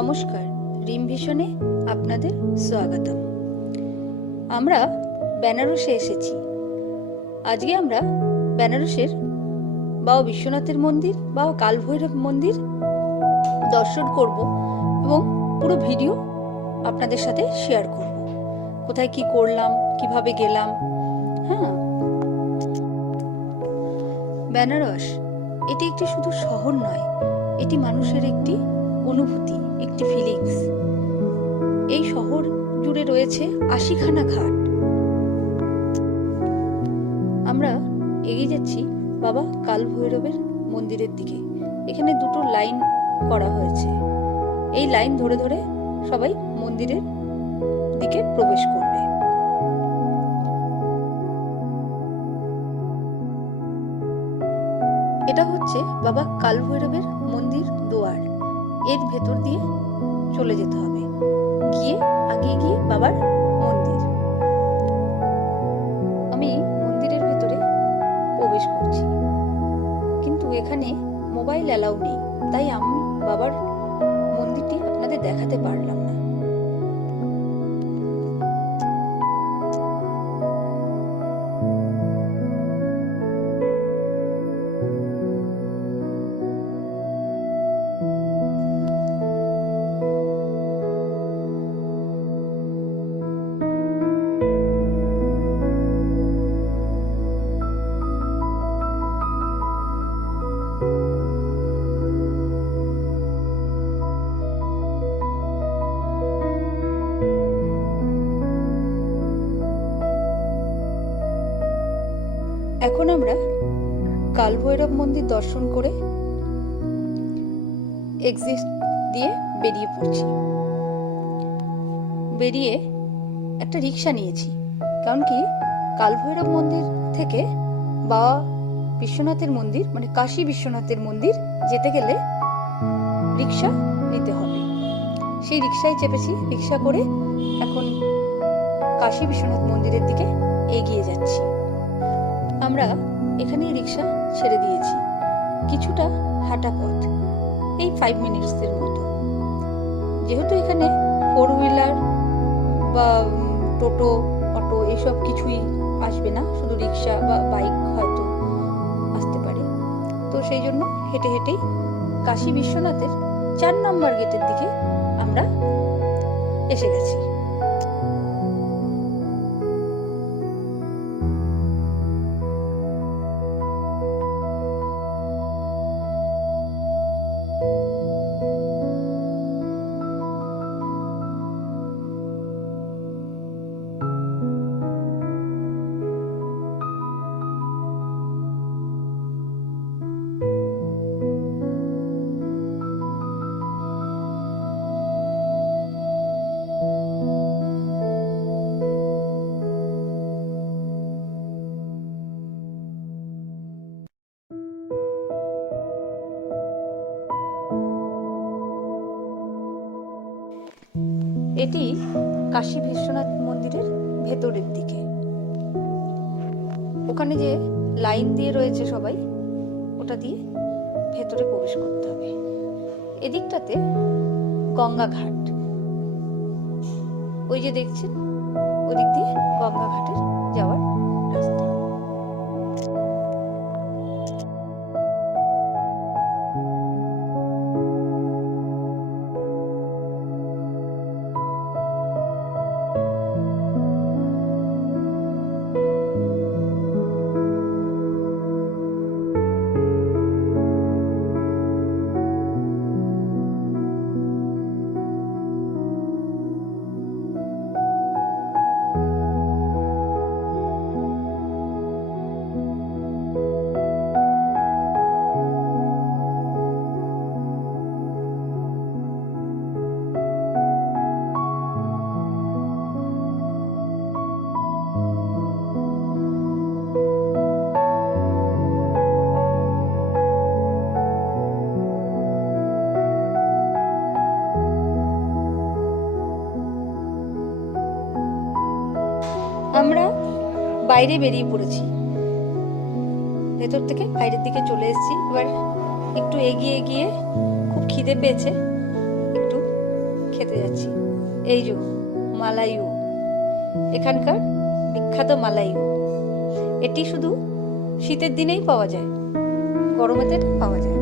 নমস্কার, রিম ভিশনে আপনাদের স্বাগতম। আমরা বেনারসে এসেছি। আজকে আমরা বেনারসের বাবা বিশ্বনাথের মন্দির, বাবা কালভৈরব মন্দির দর্শন করব এবং পুরো ভিডিও আপনাদের সাথে শেয়ার করব। কোথায় কি করলাম, কিভাবে গেলাম। বেনারস এটি একটি শুধু শহর নয়, এটি মানুষের একটি অনুভূতি, একটি ফিলিংস। এই শহর জুড়ে রয়েছে ৮০খানা ঘাট। আমরা এগিয়ে যাচ্ছি বাবা কালভৈরবের মন্দিরের দিকে। এখানে দুটো লাইন করা হয়েছে। এই লাইন ধরে ধরে সবাই মন্দিরের দিকে প্রবেশ করবে। এটা হচ্ছে বাবা কালভৈরবের মন্দির দুয়ার। এর ভেতর দিয়ে চলে যেতে হবে, আগে গিয়ে বাবার মন্দির। আমি মন্দিরের ভেতরে প্রবেশ করছি, কিন্তু এখানে মোবাইল অ্যালাউ নেই, তাই আমি বাবার মন্দিরটি আপনাদের দেখাতে পারলাম না। এখন আমরা কালভৈরব মন্দির দর্শন করে এক্সিট দিয়ে বেরিয়ে পড়ছি। বেরিয়ে একটা রিক্সা নিয়েছি, কারণ কি কালভৈরব মন্দির থেকে বাবা বিশ্বনাথের মন্দির মানে কাশী বিশ্বনাথের মন্দির যেতে গেলে রিক্সা নিতে হবে। সেই রিক্সায় চেপেছি। রিক্সা করে এখন কাশী বিশ্বনাথ মন্দিরের দিকে এগিয়ে যাচ্ছি। আমরা এখানে রিক্সা ছেড়ে দিয়েছি। কিছুটা হাঁটা পথ, এই 5 মিনিটসের মতো। যেহেতু এখানে 4 হুইলার বা টোটো, অটো এসব কিছুই আসবে না, শুধু রিক্সা বা বাইক হয়তো আসতে পারে, তো সেই জন্য হেঁটে হেঁটেই কাশী বিশ্বনাথের 4 নম্বর গেটের দিকে আমরা এসে গেছি। এটি কাশী বিশ্বনাথ মন্দিরের ভেতরের দিকে। ওখানে যে লাইন দিয়ে রয়েছে সবাই, ওটা দিয়ে ভেতরে প্রবেশ করতে হবে। এদিকটাতে গঙ্গা ঘাট, ওই যে দেখছেন, ওদিক দিয়ে গঙ্গা ঘাটের যাওয়ার রাস্তা। আমরা বাইরে বেরিয়ে পড়েছি। ভেতর থেকে বাইরের দিকে চলে এসেছি। এবার একটু এগিয়ে গিয়ে খুব খিদে পেয়েছে, একটু খেতে যাচ্ছি। এই যে মালাইউ, এখানকার বিখ্যাত মালাইউ। এটি শুধু শীতের দিনেই পাওয়া যায়, গরমেতে পাওয়া যায়।